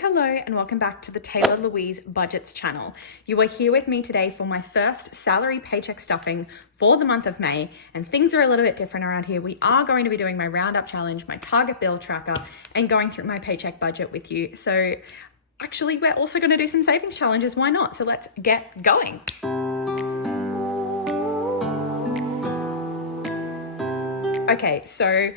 Hello, and welcome back to the Taylah Louise Budgets channel. You are here with me today for my first salary paycheck stuffing for the month of May, and things are a little bit different around here. We are going to be doing my Roundup challenge, my target bill tracker, and going through my paycheck budget with you. So actually, we're also going to do some savings challenges. Why not? So let's get going. Okay, so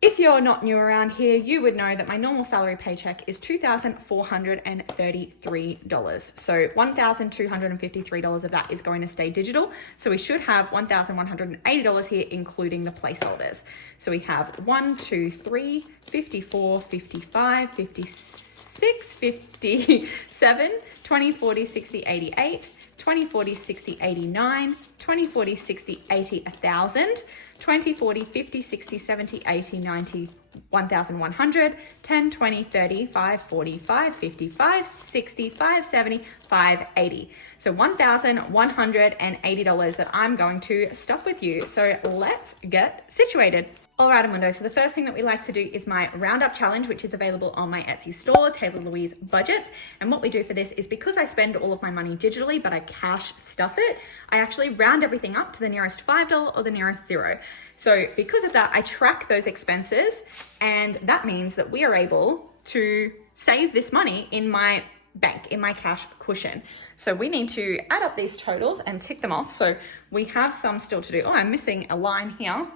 if you're not new around here, you would know that my normal salary paycheck is $2,433. So $1,253 of that is going to stay digital. So we should have $1,180 here, including the placeholders. So we have 1, 2, 3, 54, 55, 56, 57, 20, 40, 60, 88, 20, 40, 60, 89, 20, 40, 60, 80, 1,000, 20, 40, 50, 60, 70, 80, 90, 1,100, 10, 20, 30, 5, 45, 55, 60, 5, 70, 580. So $1,180 that I'm going to stuff with you. So let's get situated. All right, Amundo. So the first thing that we like to do is my Roundup challenge, which is available on my Etsy store, Taylah Louise Budgets. And what we do for this is because I spend all of my money digitally, but I cash stuff it, I actually round everything up to the nearest $5 or the nearest $0. So because of that, I track those expenses, and that means that we are able to save this money in my bank, in my cash cushion. So we need to add up these totals and tick them off. So we have some still to do. Oh, I'm missing a line here.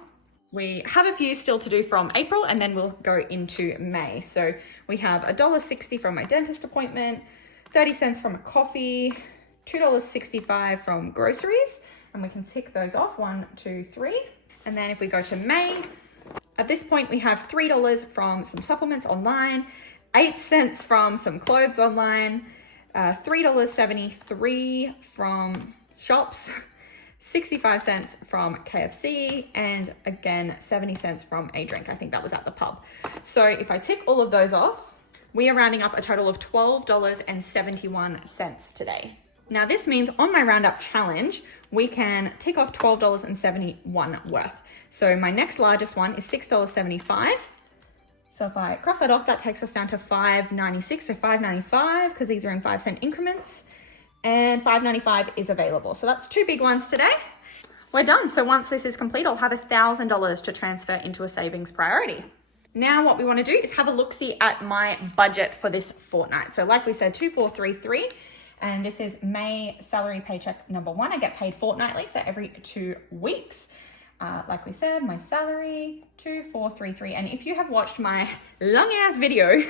We have a few still to do from April, and then we'll go into May. So we have $1.60 from my dentist appointment, 30 cents from a coffee, $2.65 from groceries, and we can tick those off, 1, 2, 3. And then if we go to May, at this point we have $3 from some supplements online, 8 cents from some clothes online, $3.73 from shops, 65 cents from KFC, and again, 70 cents from a drink. I think that was at the pub. So if I tick all of those off, we are rounding up a total of $12.71 today. Now this means on my Roundup challenge, we can tick off $12.71 worth. So my next largest one is $6.75. So if I cross that off, that takes us down to $5.96, so $5.95, because these are in 5-cent increments. And $5.95 is available. So that's 2 big ones today. We're done. So once this is complete, I'll have $1,000 to transfer into a savings priority. Now what we want to do is have a look-see at my budget for this fortnight. So like we said, 2433, and this is May salary paycheck number 1. I get paid fortnightly, so every 2 weeks. Like we said, my salary, 2433. And if you have watched my long ass video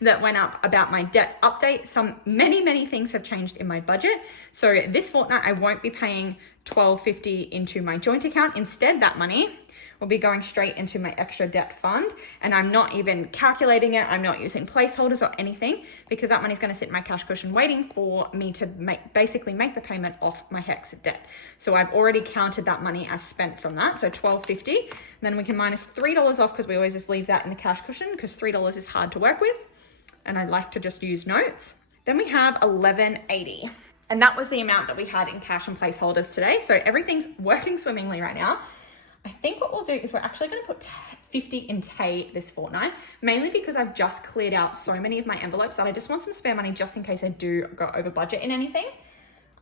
that went up about my debt update, many things have changed in my budget. So this fortnight, I won't be paying $12.50 into my joint account. Instead, that money will be going straight into my extra debt fund. And I'm not even calculating it. I'm not using placeholders or anything, because that money is going to sit in my cash cushion waiting for me to basically make the payment off my HEX debt. So I've already counted that money as spent from that. So $12.50. Then we can minus $3 off, because we always just leave that in the cash cushion, because $3 is hard to work with. And I like to just use notes. Then we have $11.80. And that was the amount that we had in cash and placeholders today. So everything's working swimmingly right now. I think what we'll do is we're actually going to put 50 in Tay this fortnight, mainly because I've just cleared out so many of my envelopes that I just want some spare money just in case I do go over budget in anything.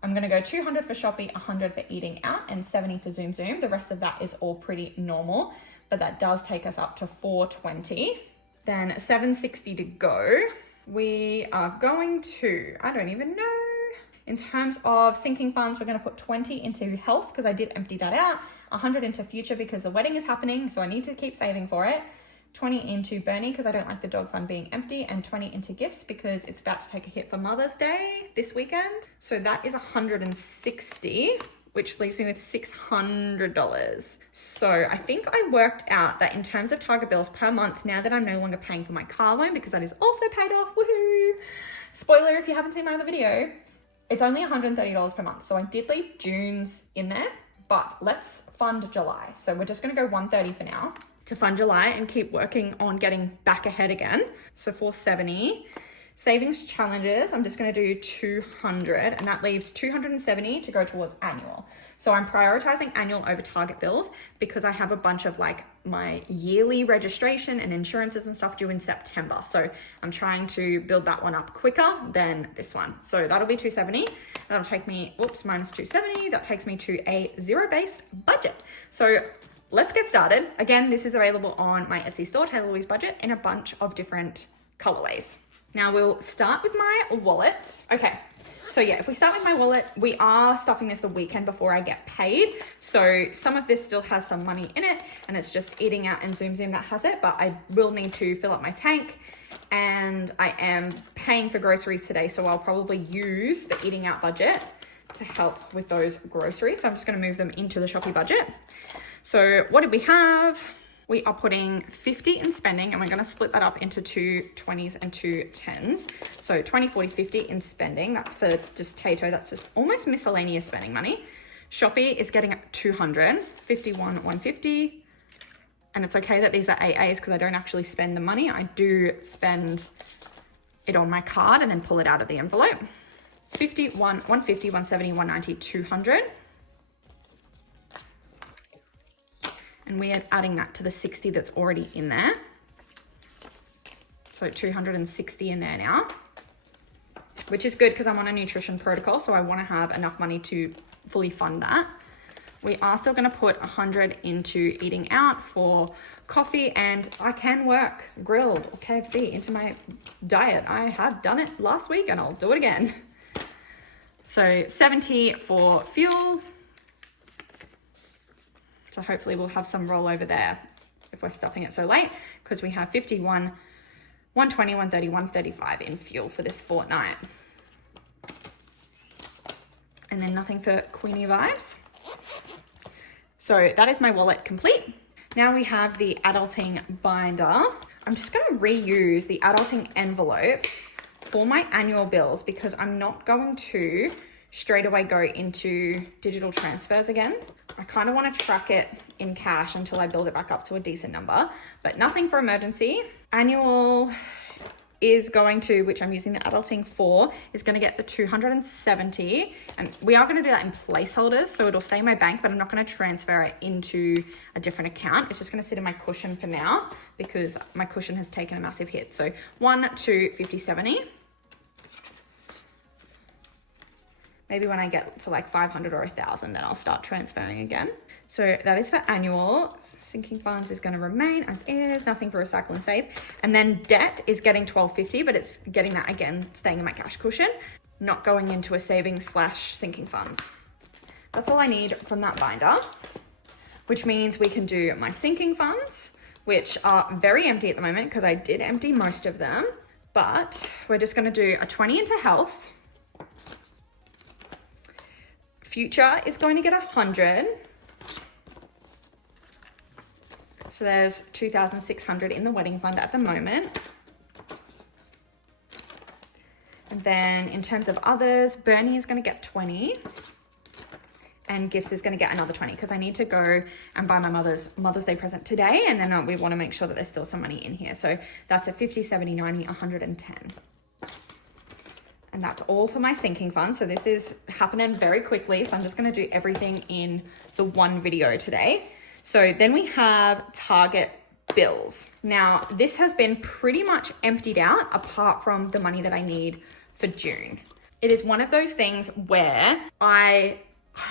I'm going to go 200 for Shopee, 100 for eating out, and 70 for Zoom. The rest of that is all pretty normal, but that does take us up to 420. Then 760 to go. We are going to, I don't even know. In terms of sinking funds, we're going to put 20 into health, because I did empty that out, 100 into future because the wedding is happening, so I need to keep saving for it, 20 into Bernie because I don't like the dog fund being empty, and 20 into gifts because it's about to take a hit for Mother's Day this weekend. So that is 160, which leaves me with $600. So I think I worked out that in terms of target bills per month, now that I'm no longer paying for my car loan because that is also paid off, woohoo! Spoiler if you haven't seen my other video, it's only $130 per month. So I did leave June's in there, but let's fund July. So we're just gonna go 130 for now to fund July and keep working on getting back ahead again. So 470. Savings challenges, I'm just gonna do 200, and that leaves 270 to go towards annual. So I'm prioritizing annual over target bills because I have a bunch of like my yearly registration and insurances and stuff due in September. So I'm trying to build that one up quicker than this one. So that'll be $270. That'll take me, minus $270. That takes me to a zero-based budget. So let's get started. Again, this is available on my Etsy store, Taylah Louise Budget, in a bunch of different colorways. Now we'll start with my wallet. Okay, so yeah, if we start with my wallet, we are stuffing this the weekend before I get paid. So some of this still has some money in it and it's just eating out and Zoom that has it, but I will need to fill up my tank and I am paying for groceries today. So I'll probably use the eating out budget to help with those groceries. So I'm just gonna move them into the Shopee budget. So what did we have? We are putting 50 in spending and we're gonna split that up into two 20s and two 10s. So 20, 40, 50 in spending. That's for just Tato. That's just almost miscellaneous spending money. Shopee is getting 200, 51, 150. And it's okay that these are AAs because I don't actually spend the money. I do spend it on my card and then pull it out of the envelope. 51, 150, 170, 190, 200. And we are adding that to the 60 that's already in there. So 260 in there now, which is good because I'm on a nutrition protocol. So I want to have enough money to fully fund that. We are still going to put 100 into eating out for coffee, and I can work grilled or KFC into my diet. I have done it last week and I'll do it again. So 70 for fuel. So hopefully we'll have some rollover there if we're stuffing it so late, because we have 51, 120, 130, 135 in fuel for this fortnight. And then nothing for Queenie vibes. So that is my wallet complete. Now we have the adulting binder. I'm just gonna reuse the adulting envelope for my annual bills because I'm not going to straight away go into digital transfers again. I kind of want to track it in cash until I build it back up to a decent number, but nothing for emergency. Annual is going to, which I'm using the adulting for, is going to get the 270. And we are going to do that in placeholders. So it'll stay in my bank, but I'm not going to transfer it into a different account. It's just going to sit in my cushion for now because my cushion has taken a massive hit. So 1, 2, 50, 70. Maybe when I get to like 500 or 1,000, then I'll start transferring again. So that is for annual. Sinking funds is going to remain as is, nothing for recycle and save. And then debt is getting 1250, but it's getting that again, staying in my cash cushion, not going into a savings / sinking funds. That's all I need from that binder, which means we can do my sinking funds, which are very empty at the moment because I did empty most of them, but we're just going to do a 20 into health. Future is going to get 100. So there's 2,600 in the wedding fund at the moment. And then in terms of others, Bernie is going to get 20. And Gifts is going to get another 20 because I need to go and buy my Mother's Day present today. And then we want to make sure that there's still some money in here. So that's a 50, 70, 90, 110. And that's all for my sinking fund. So this is happening very quickly. So I'm just going to do everything in the one video today. So then we have Target bills. Now this has been pretty much emptied out apart from the money that I need for June. It is one of those things where I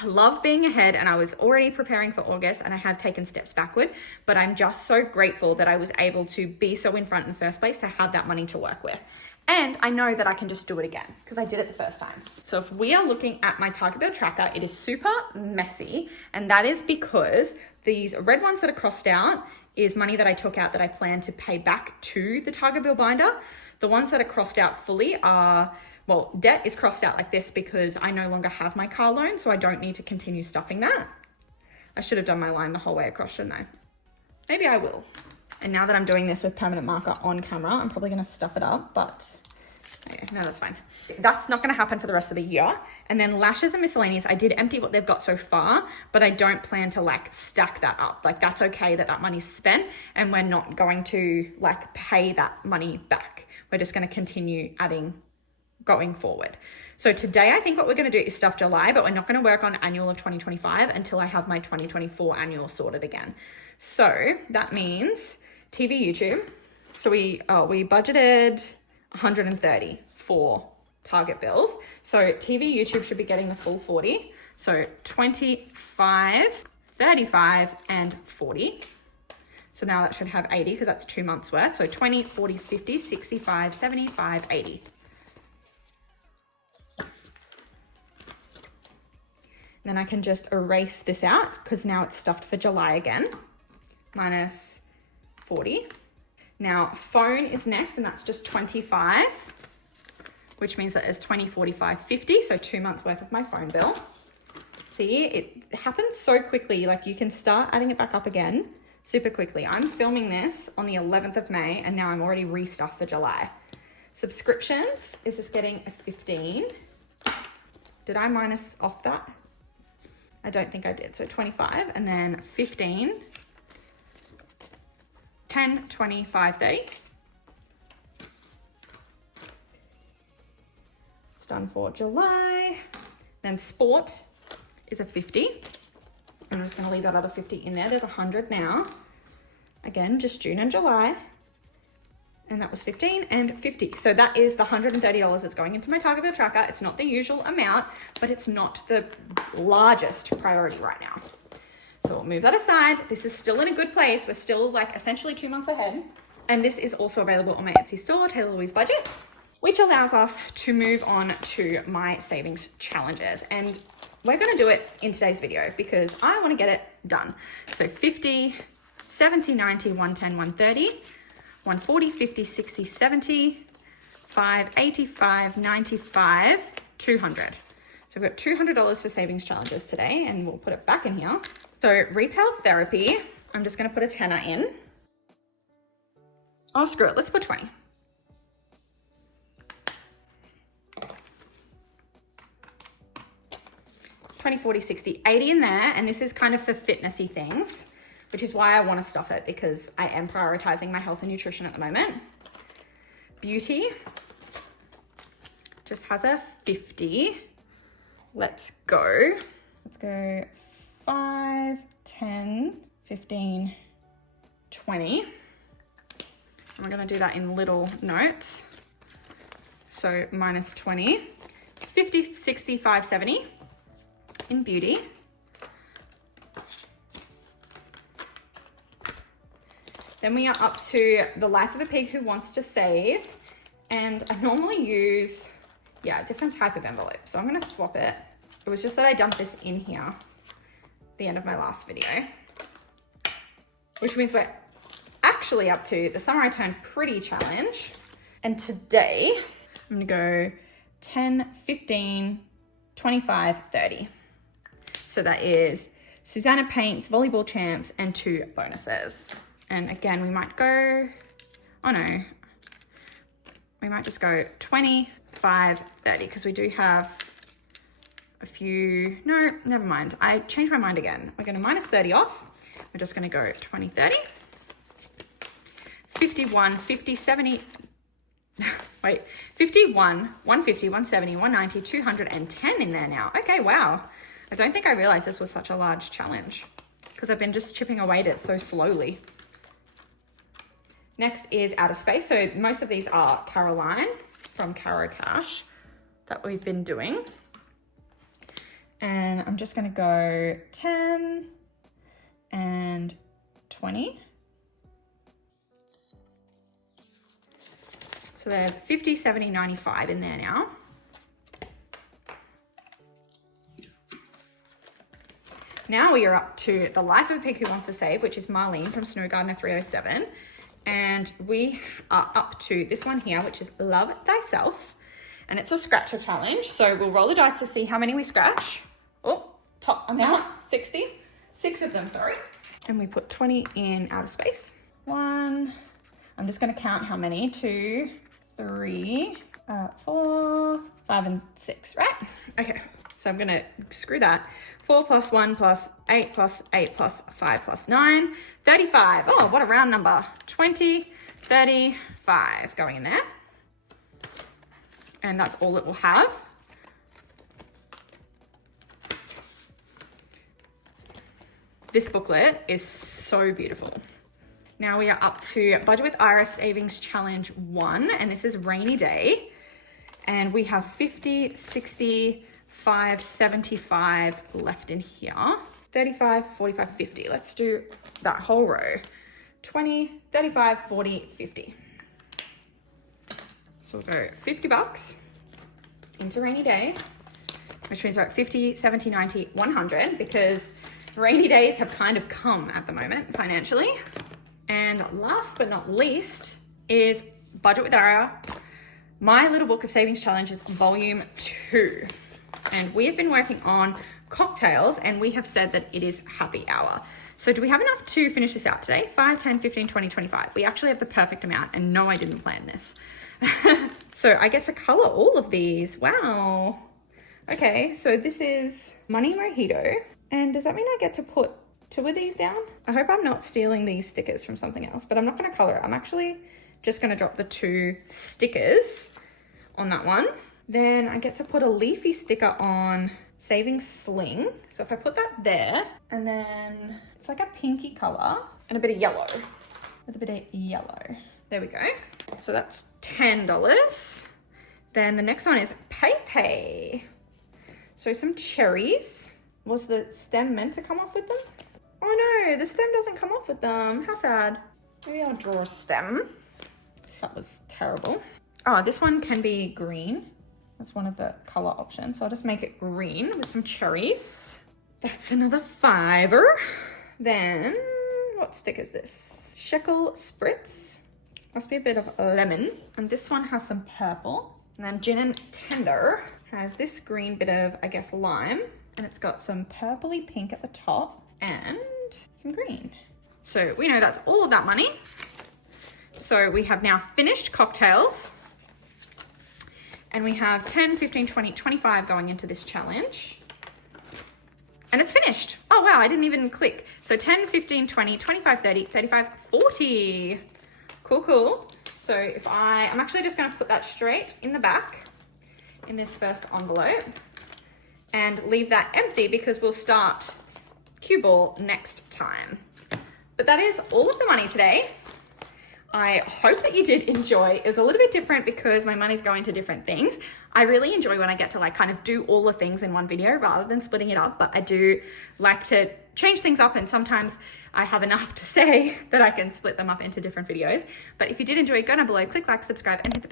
love being ahead and I was already preparing for August and I have taken steps backward, but I'm just so grateful that I was able to be so in front in the first place to have that money to work with. And I know that I can just do it again because I did it the first time. So if we are looking at my Target bill tracker, it is super messy. And that is because these red ones that are crossed out is money that I took out that I plan to pay back to the Target bill binder. The ones that are crossed out fully are, well, debt is crossed out like this because I no longer have my car loan, so I don't need to continue stuffing that. I should have done my line the whole way across, shouldn't I? Maybe I will. And now that I'm doing this with permanent marker on camera, I'm probably gonna stuff it up, but okay, no, that's fine. That's not gonna happen for the rest of the year. And then lashes and miscellaneous, I did empty what they've got so far, but I don't plan to like stack that up. Like that's okay that that money's spent and we're not going to like pay that money back. We're just gonna continue adding going forward. So today, I think what we're going to do is stuff July, but we're not going to work on annual of 2025 until I have my 2024 annual sorted again. So that means TV, YouTube. So we budgeted 130 for Target bills. So TV, YouTube should be getting the full 40. So 25, 35, and 40. So now that should have 80 because that's 2 months worth. So 20, 40, 50, 65, 75, 80. Then I can just erase this out because now it's stuffed for July again. Minus 40. Now phone is next and that's just 25, which means that there's 20, 45, 50. So 2 months worth of my phone bill. See, it happens so quickly. Like you can start adding it back up again super quickly. I'm filming this on the 11th of May and now I'm already restuffed for July. Subscriptions is just getting a 15. Did I minus off that? I don't think I did. So 25 and then 15, 10, 25, 30. It's done for July. Then sport is a 50. I'm just going to leave that other 50 in there. There's 100 now. Again, just June and July. And that was 15 and 50. So that is the $130 that's going into my Target bill tracker. It's not the usual amount, but it's not the largest priority right now. So we'll move that aside. This is still in a good place. We're still like essentially 2 months ahead. And this is also available on my Etsy store, Taylah Louise Budgets, which allows us to move on to my savings challenges. And we're going to do it in today's video because I want to get it done. So 50, 70, 90, 110, 130. 140, 50, 60, 70, 5, 85, 95, 200. So we've got $200 for savings challenges today and we'll put it back in here. So retail therapy, I'm just going to put a tenner in. Oh, screw it. Let's put 20. $20, $40, $60, $80 in there. And this is kind of for fitnessy things, which is why I want to stuff it because I am prioritizing my health and nutrition at the moment. Beauty just has a 50. Let's go. Let's go 5, 10, 15, 20. And we're going to do that in little notes. So minus 20, 50, 65, 70 in beauty. Then we are up to the life of a pig who wants to save. And I normally use, a different type of envelope. So I'm going to swap it. It was just that I dumped this in here at the end of my last video, which means we're actually up to the Summer I Turned Pretty challenge. And today I'm going to go 10, 15, 25, 30. So that is Susanna Paints, Volleyball Champs, and 2 bonuses. And again, we might go, we might just go 25, 30 because we do have a few, no, never mind. I changed my mind again. We're going to minus 30 off. We're just going to go 20, 30, 51, 50, 70, wait, 51, 150, 170, 190, 210 in there now. Okay, wow. I don't think I realized this was such a large challenge because I've been just chipping away at it so slowly. Next is Outer Space. So most of these are Caroline from Caro Cash that we've been doing. And I'm just going to go 10 and 20. So there's 50, 70, 95 in there now. Now we are up to the life of a pig who wants to save, which is Marlene from Snow Gardener 307. And we are up to this one here, which is Love Thyself. And it's a scratcher challenge. So we'll roll the dice to see how many we scratch. Oh, top amount, 60. 6 of them, sorry. And we put 20 in Outer Space. 1, I'm just going to count how many. 2, 3, 4, 5, and 6, right? Okay, so I'm going to screw that. 4 plus 1 plus 8 plus 8 plus 5 plus 9, 35. Oh, what a round number. 20, 35 going in there. and that's all it will have. This booklet is so beautiful. Now we are up to Budget with Iris Savings Challenge 1, and this is rainy day. And we have 50, 60, 5, 75 left in here. 35, 45, 50. Let's do that whole row. 20, 35, 40, 50. So we'll go 50 bucks into rainy day, which means we're at 50, 70, 90, 100, because rainy days have kind of come at the moment financially. And last but not least is Budget with Aria, My Little Book of Savings Challenges Volume 2. And we have been working on cocktails, and we have said that it is happy hour. So do we have enough to finish this out today? 5, 10, 15, 20, 25. We actually have the perfect amount, and no, I didn't plan this. So I get to color all of these. Wow. Okay, so this is Money Mojito. And does that mean I get to put 2 of these down? I hope I'm not stealing these stickers from something else, but I'm not gonna color it. I'm actually just gonna drop the 2 stickers on that one. Then I get to put a leafy sticker on Savings Sling. So if I put that there, and then it's like a pinky color and a bit of yellow. With a bit of yellow. There we go. So that's $10. Then the next one is Paycheck. So some cherries. Was the stem meant to come off with them? Oh no, the stem doesn't come off with them. How sad. Maybe I'll draw a stem. That was terrible. Oh, this one can be green. That's one of the color options. So I'll just make it green with some cherries. That's another $5. Then, what stick is this? Shekel Spritz. Must be a bit of lemon. And this one has some purple. And then Gin and Tender has this green bit of, I guess, lime. And it's got some purpley pink at the top and some green. So we know that's all of that money. So we have now finished cocktails. And we have 10, 15, 20, 25 going into this challenge. And it's finished. Oh wow, I didn't even click. So 10, 15, 20, 25, 30, 35, 40. Cool, cool. So if I'm actually just gonna put that straight in the back in this first envelope and leave that empty because we'll start cue ball next time. But that is all of the money today. I hope that you did enjoy. It was a little bit different because my money's going to different things. I really enjoy when I get to like kind of do all the things in one video rather than splitting it up, but I do like to change things up, and sometimes I have enough to say that I can split them up into different videos. But if you did enjoy, go down below, click like, subscribe, and hit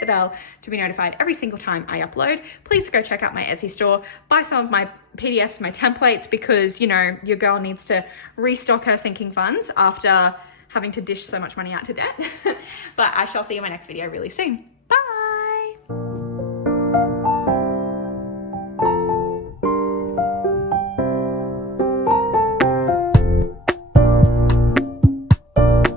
the bell to be notified every single time I upload. Please go check out my Etsy store, buy some of my PDFs, my templates, because you know your girl needs to restock her sinking funds after having to dish so much money out to debt. But I shall see you in my next video really soon.